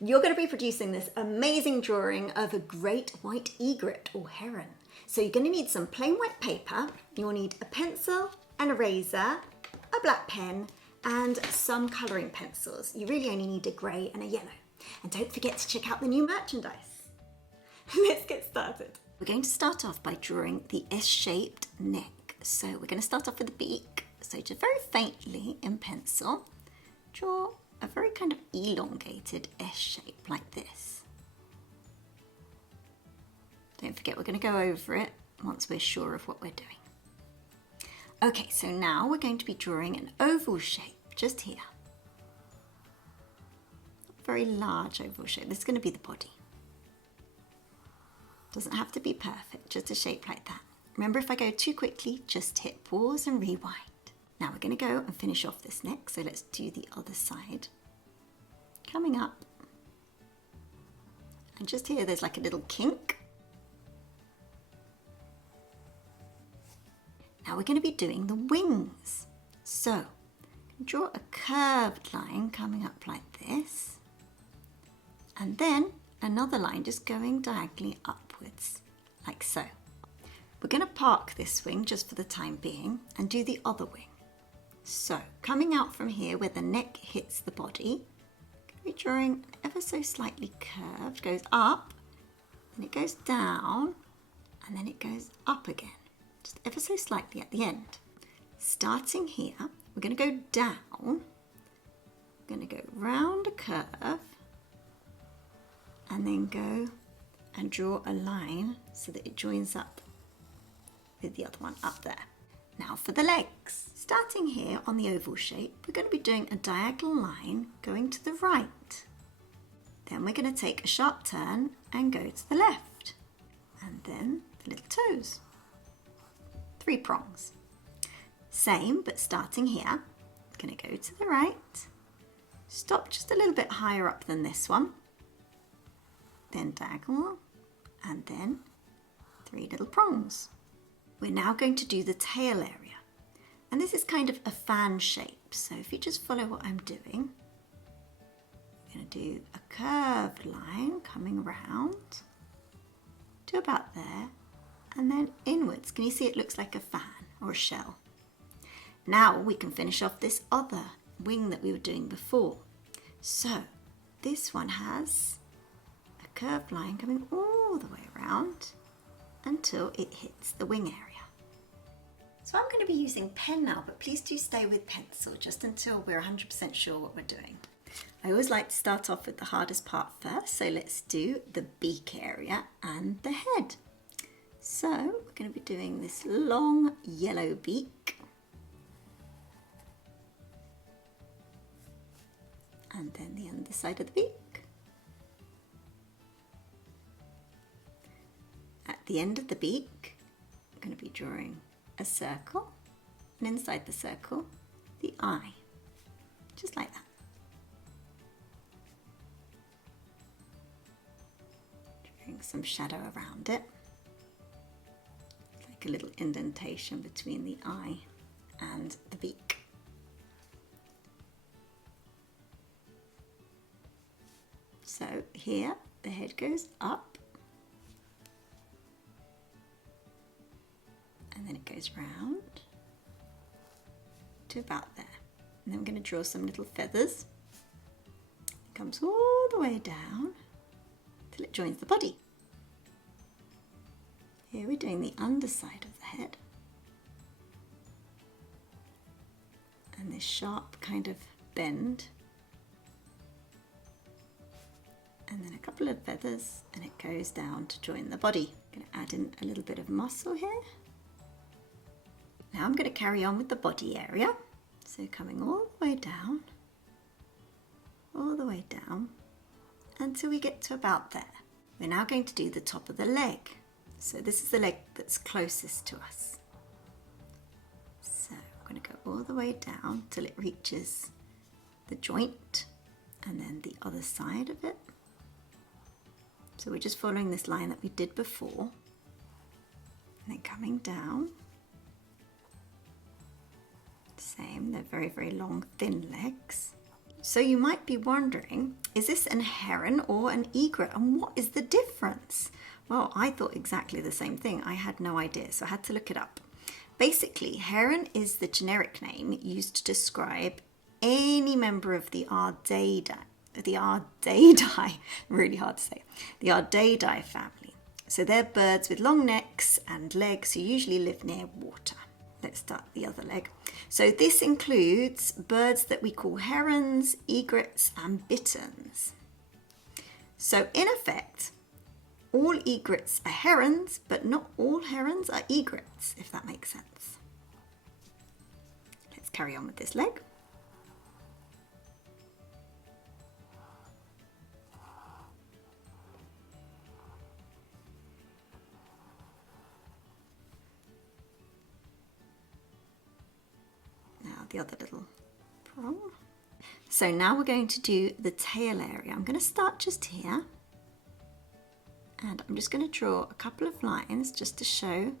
You're going to be producing this amazing drawing of a great white egret or heron. So you're going to need some plain white paper, you'll need a pencil, an eraser, a black pen, and some colouring pencils. You really only need a grey and a yellow. And don't forget to check out the new merchandise. Let's get started. We're going to start off by drawing the S-shaped neck. So we're going to start off with the beak. So just very faintly in pencil, draw a very kind of elongated S shape like this. Don't forget, we're going to go over it once we're sure of what we're doing. Okay, so now we're going to be drawing an oval shape just here. A very large oval shape. This is going to be the body. Doesn't have to be perfect, just a shape like that. Remember, if I go too quickly, just hit pause and rewind. Now we're going to go and finish off this neck, so let's do the other side. Coming up, and just here there's like a little kink. Now we're going to be doing the wings. So draw a curved line coming up like this, and then another line just going diagonally upwards, like so. We're going to park this wing just for the time being and do the other wing. So coming out from here where the neck hits the body, we're drawing ever so slightly curved, goes up, then it goes down, and then it goes up again, just ever so slightly at the end. Starting here, we're going to go down, we're going to go round a curve, and then go and draw a line so that it joins up with the other one up there. Now for the legs. Starting here on the oval shape, we're going to be doing a diagonal line going to the right. Then we're going to take a sharp turn and go to the left. And then the little toes. 3 prongs. Same, but starting here, going to go to the right. Stop just a little bit higher up than this one. Then diagonal, and then 3 little prongs. We're now going to do the tail area. And this is kind of a fan shape. So if you just follow what I'm doing, I'm going to do a curved line coming around to about there, and then inwards. Can you see it looks like a fan or a shell? Now we can finish off this other wing that we were doing before. So this one has a curved line coming all the way around until it hits the wing area. So I'm going to be using pen now, but please do stay with pencil just until we're 100% sure what we're doing. I always like to start off with the hardest part first, so let's do the beak area and the head. So we're going to be doing this long yellow beak. And then the underside of the beak. At the end of the beak, I'm going to be drawing a circle, and inside the circle, the eye, just like that. Drawing some shadow around it, like a little indentation between the eye and the beak. So here, the head goes up, and then it goes round to about there. And then I'm going to draw some little feathers. It comes all the way down till it joins the body. Here we're doing the underside of the head. And this sharp kind of bend. And then a couple of feathers, and it goes down to join the body. I'm going to add in a little bit of muscle here. Now I'm going to carry on with the body area. So coming all the way down, until we get to about there. We're now going to do the top of the leg. So this is the leg that's closest to us. So we're going to go all the way down till it reaches the joint, and then the other side of it. So we're just following this line that we did before, and then coming down. Same, they're very, very long, thin legs. So you might be wondering, is this an heron or an egret, and what is the difference? Well, I thought exactly the same thing. I had no idea, so I had to look it up. Basically, heron is the generic name used to describe any member of the Ardeidae, really hard to say, the Ardeidae family. So they're birds with long necks and legs who usually live near water. Let's start the other leg. So this includes birds that we call herons, egrets and bitterns. So in effect, all egrets are herons, but not all herons are egrets, if that makes sense. Let's carry on with this leg. Now the other little prong. So now we're going to do the tail area. I'm going to start just here. And I'm just going to draw a couple of lines just to show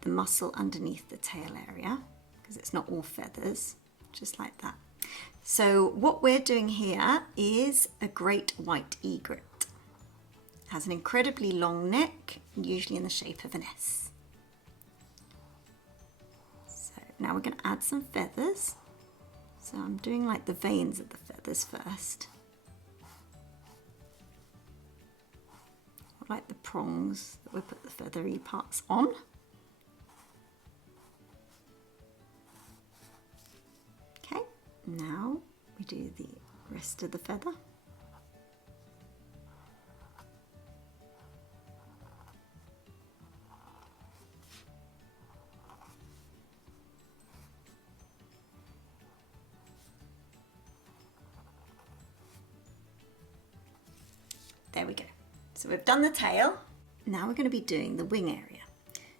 the muscle underneath the tail area, because it's not all feathers, just like that. So what we're doing here is a great white egret. It has an incredibly long neck, usually in the shape of an S. So now we're going to add some feathers. So I'm doing like the veins of the feathers first. Like the prongs that we put the feathery parts on. Okay, now we do the rest of the feather. There we go. So we've done the tail. Now we're going to be doing the wing area.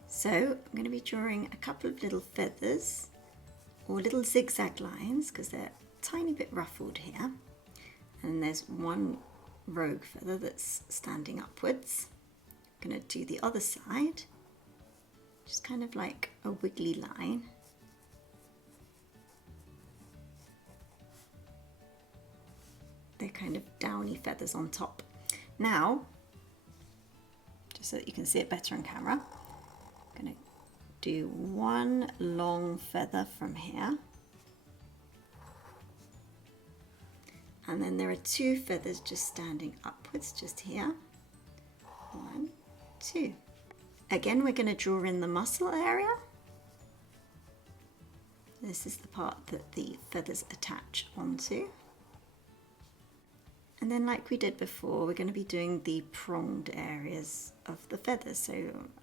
So I'm going to be drawing a couple of little feathers or little zigzag lines, because they're a tiny bit ruffled here. And there's one rogue feather that's standing upwards. I'm going to do the other side, just kind of like a wiggly line. They're kind of downy feathers on top. Now, so that you can see it better on camera, I'm going to do one long feather from here, and then there are two feathers just standing upwards just here. 1, 2. Again, we're going to draw in the muscle area. This is the part that the feathers attach onto. And then, like we did before, we're going to be doing the pronged areas of the feathers. So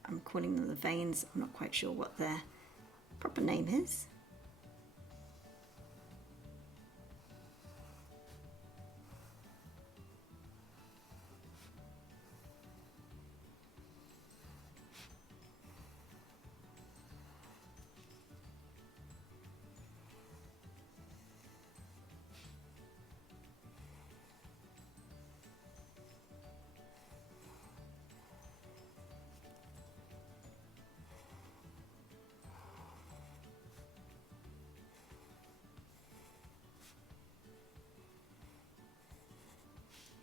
I'm calling them the veins. I'm not quite sure what their proper name is.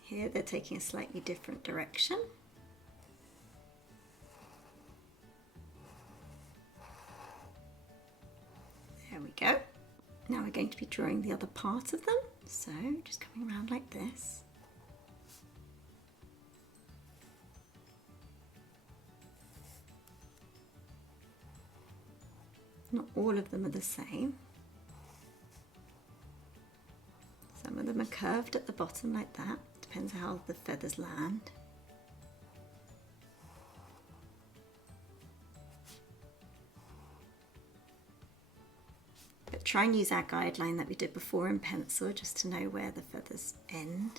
Here they're taking a slightly different direction. There we go. Now we're going to be drawing the other part of them. So just coming around like this. Not all of them are the same. Some of them are curved at the bottom like that. Depends how the feathers land. But try and use our guideline that we did before in pencil, just to know where the feathers end,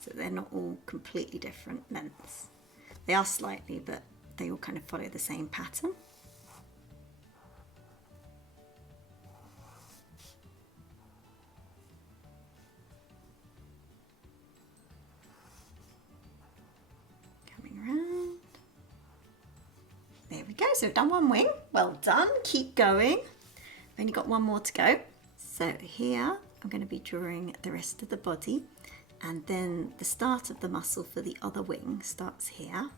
so they're not all completely different lengths. They are slightly, but they all kind of follow the same pattern. There we go, so we've done one wing. Well done, keep going. We've only got one more to go. So here I'm going to be drawing the rest of the body, and then the start of the muscle for the other wing starts here,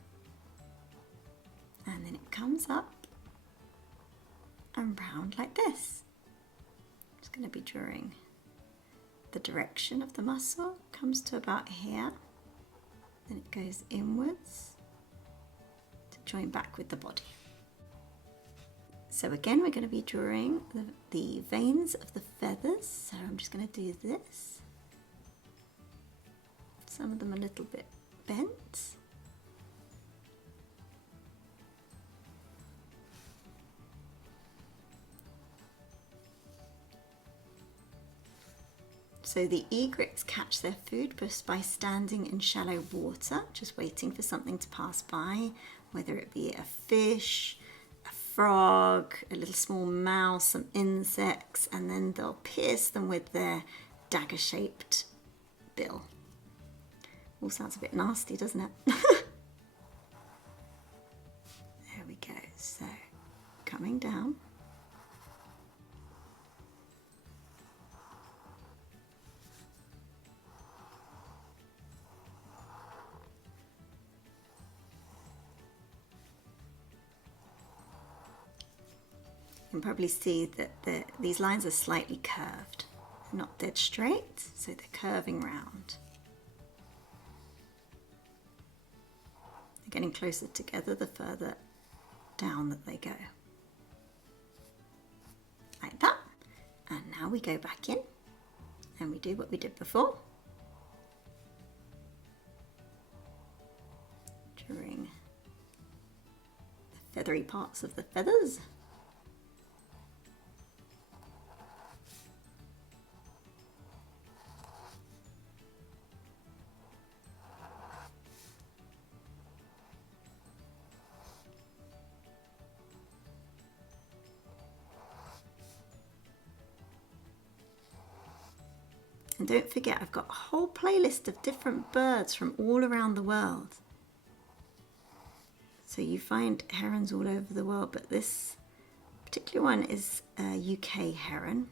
and then it comes up and round like this. I'm just going to be drawing the direction of the muscle, comes to about here, then it goes inwards to join back with the body. So again, we're going to be drawing the veins of the feathers. So I'm just going to do this. Some of them a little bit bent. So the egrets catch their food just by standing in shallow water, just waiting for something to pass by, whether it be a fish, a frog, a little small mouse, some insects, and then they'll pierce them with their dagger-shaped bill. All sounds a bit nasty, doesn't it? There we go. So coming down. You can probably see that these lines are slightly curved, not dead straight, so they're curving round. They're getting closer together the further down that they go. Like that. And now we go back in and we do what we did before. Drawing the feathery parts of the feathers. And don't forget, I've got a whole playlist of different birds from all around the world. So you find herons all over the world, but this particular one is a UK heron.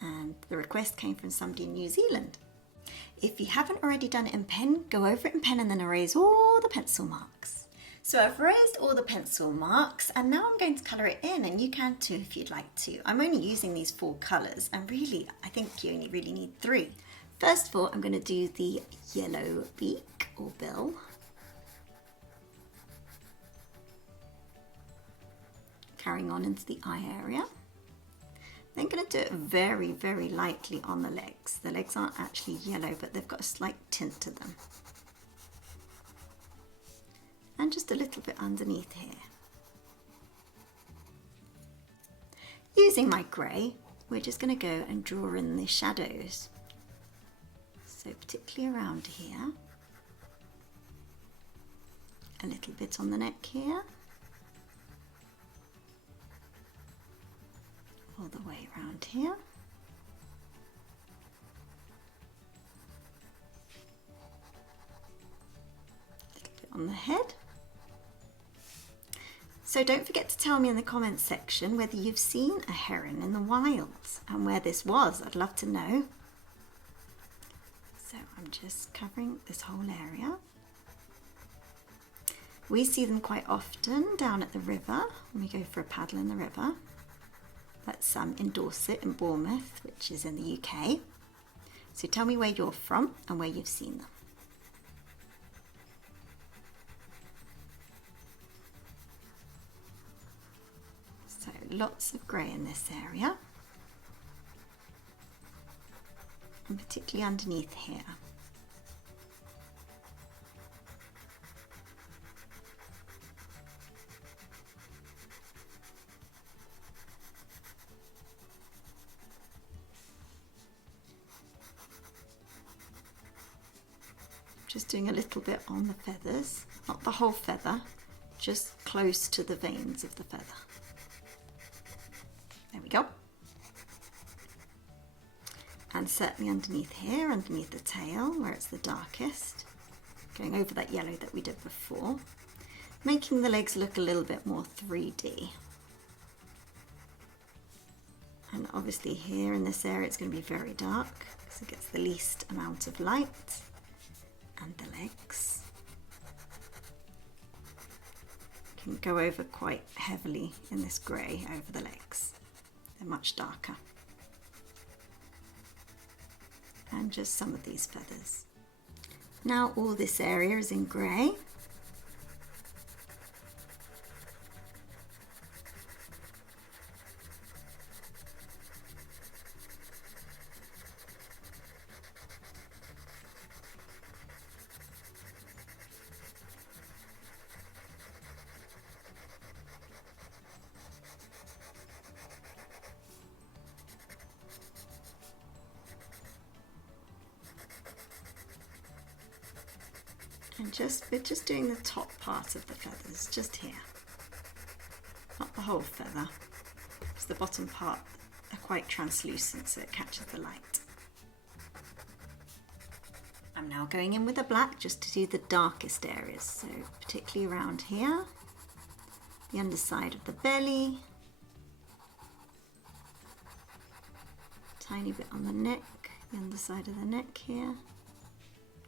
And the request came from somebody in New Zealand. If you haven't already done it in pen, go over it in pen and then erase all the pencil marks. So I've erased all the pencil marks and now I'm going to colour it in, and you can too if you'd like to. I'm only using these 4 colours, and really I think you only really need 3. First of all, I'm going to do the yellow beak or bill. Carrying on into the eye area. Then I'm going to do it very, very lightly on the legs. The legs aren't actually yellow, but they've got a slight tint to them. And just a little bit underneath here. Using my grey, we're just going to go and draw in the shadows. So particularly around here. A little bit on the neck here. All the way around here. A little bit on the head. So don't forget to tell me in the comments section whether you've seen a heron in the wilds and where this was. I'd love to know. So I'm just covering this whole area. We see them quite often down at the river when we go for a paddle in the river. That's in Dorset in Bournemouth, which is in the UK. So tell me where you're from and where you've seen them. So lots of grey in this area, and particularly underneath here. Just doing a little bit on the feathers, not the whole feather, just close to the veins of the feather. There we go. And certainly underneath here, underneath the tail, where it's the darkest, going over that yellow that we did before, making the legs look a little bit more 3D. And obviously here in this area it's going to be very dark because it gets the least amount of light. And the legs can go over quite heavily in this grey over the legs. They're much darker. And just some of these feathers. Now all this area is in grey. And we're just doing the top part of the feathers, just here. Not the whole feather, because the bottom part are quite translucent so it catches the light. I'm now going in with a black just to do the darkest areas, so particularly around here, the underside of the belly, tiny bit on the neck, the underside of the neck here.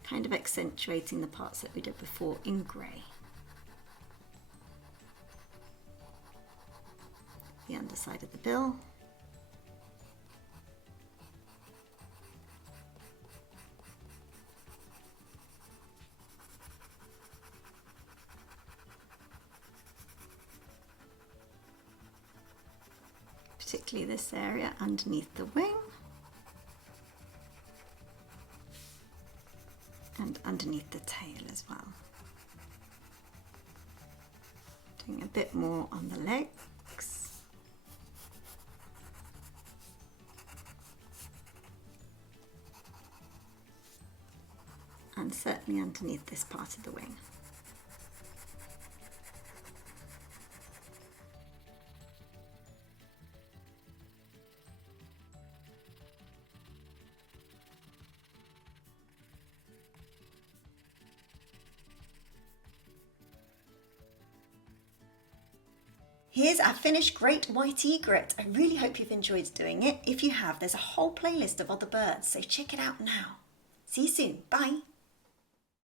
Kind of accentuating the parts that we did before in grey. The underside of the bill. Particularly this area underneath the wing. And underneath the tail as well. Doing a bit more on the legs. And certainly underneath this part of the wing. Here's our finished Great White Egret. I really hope you've enjoyed doing it. If you have, there's a whole playlist of other birds, so check it out now. See you soon. Bye.